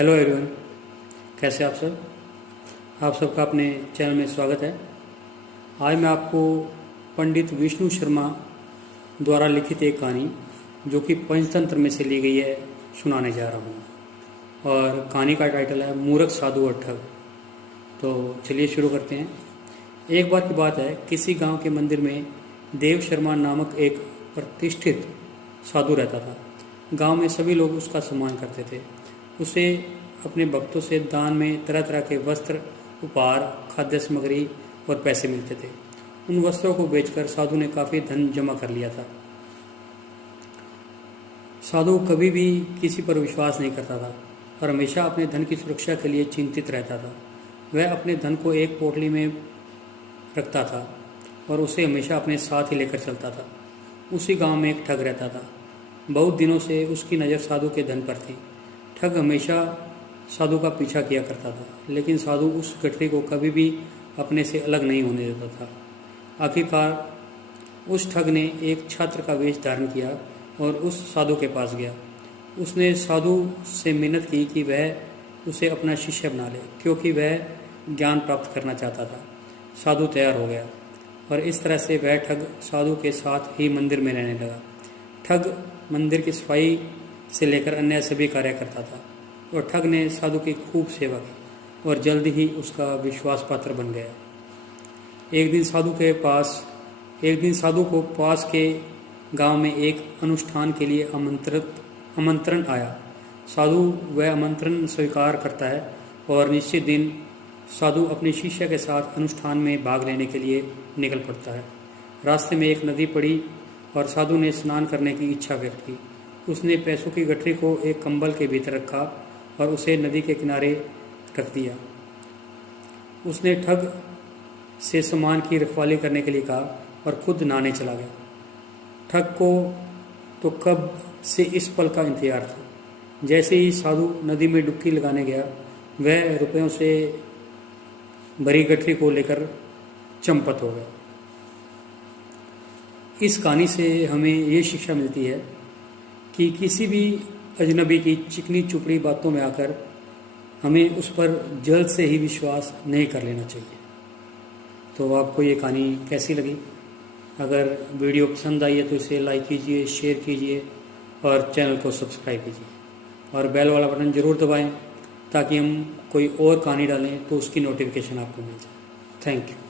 Hello everyone, कैसे आप सब। आप सबका अपने चैनल में स्वागत है। आज मैं आपको पंडित विष्णु शर्मा द्वारा लिखित एक कहानी जो कि पंचतंत्र में से ली गई है सुनाने जा रहा हूँ। और कहानी का टाइटल है मूर्ख साधु और ठग। तो चलिए शुरू करते हैं। एक बार की बात है, किसी गांव के मंदिर में देव शर्मा नामक एक प्रतिष्ठित साधु रहता था। गांव में सभी लोग उसका सम्मान करते थे। उसे अपने भक्तों से दान में तरह तरह के वस्त्र, उपहार, खाद्य सामग्री और पैसे मिलते थे। उन वस्त्रों को बेचकर साधु ने काफ़ी धन जमा कर लिया था। साधु कभी भी किसी पर विश्वास नहीं करता था और हमेशा अपने धन की सुरक्षा के लिए चिंतित रहता था। वह अपने धन को एक पोटली में रखता था और उसे हमेशा अपने साथ ही लेकर चलता था। उसी गांव में एक ठग रहता था। बहुत दिनों से उसकी नज़र साधु के धन पर थी। ठग हमेशा साधु का पीछा किया करता था, लेकिन साधु उस गठरी को कभी भी अपने से अलग नहीं होने देता था। आखिरकार उस ठग ने एक छात्र का वेश धारण किया और उस साधु के पास गया। उसने साधु से मिन्नत की कि वह उसे अपना शिष्य बना ले, क्योंकि वह ज्ञान प्राप्त करना चाहता था। साधु तैयार हो गया और इस तरह से वह ठग साधु के साथ ही मंदिर में रहने लगा। ठग मंदिर की सफाई से लेकर अन्य सभी कार्य करता था और ठग ने साधु की खूब सेवा की और जल्द ही उसका विश्वास पात्र बन गया। एक दिन साधु को पास के गांव में एक अनुष्ठान के लिए आमंत्रण आया। साधु वह आमंत्रण स्वीकार करता है और निश्चित दिन साधु अपने शिष्य के साथ अनुष्ठान में भाग लेने के लिए निकल पड़ता है। रास्ते में एक नदी पड़ी और साधु ने स्नान करने की इच्छा व्यक्त की। उसने पैसों की गठरी को एक कंबल के भीतर रखा और उसे नदी के किनारे रख दिया। उसने ठग से सामान की रखवाली करने के लिए कहा और खुद नहाने चला गया। ठग को तो कब से इस पल का इंतजार था। जैसे ही साधु नदी में डुबकी लगाने गया, वह रुपयों से भरी गठरी को लेकर चंपत हो गया। इस कहानी से हमें ये शिक्षा मिलती है कि किसी भी अजनबी की चिकनी चुपड़ी बातों में आकर हमें उस पर जल्द से ही विश्वास नहीं कर लेना चाहिए। तो आपको ये कहानी कैसी लगी? अगर वीडियो पसंद आई है तो इसे लाइक कीजिए, शेयर कीजिए और चैनल को सब्सक्राइब कीजिए और बेल वाला बटन ज़रूर दबाएं ताकि हम कोई और कहानी डालें तो उसकी नोटिफिकेशन आपको मिल जाए। Thank you.